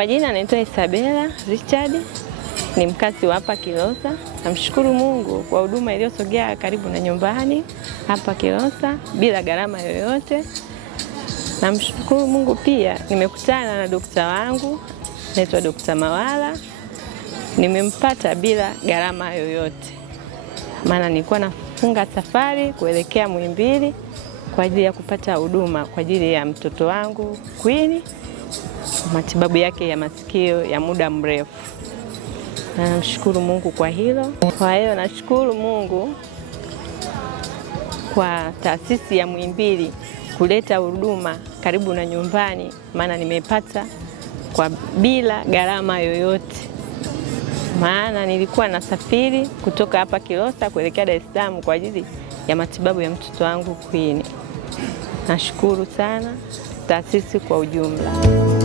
Kwa jina naitwa Isabella Richard, ni mkazi wa hapa Kilosa. Namshukuru Mungu kwa huduma iliyosogea karibu na nyumbani hapa Kilosa bila gharama yoyote. Namshukuru Mungu pia nimekutana na dokta wangu, naitwa Dr. Mawala. Nimempata bila gharama yoyote. Maana nilikuwa nafunga safari kuelekea Muhimbili kwa ajili ya kupata huduma kwa ajili ya mtoto wangu Queen, matibabu yake ya masikio ya muda mrefu. Na namshukuru Mungu kwa hilo. Kwa hiyo nashukuru Mungu kwa taasisi ya Muhimbili kuleta huduma karibu na nyumbani, maana nimepata kwa bila gharama yoyote. Maana nilikuwa nasafiri kutoka hapa Kilosa kuelekea Dar es Salaam kwa ajili ya matibabu ya mtoto wangu Queen. Nashukuru sana taasisi kwa ujumla.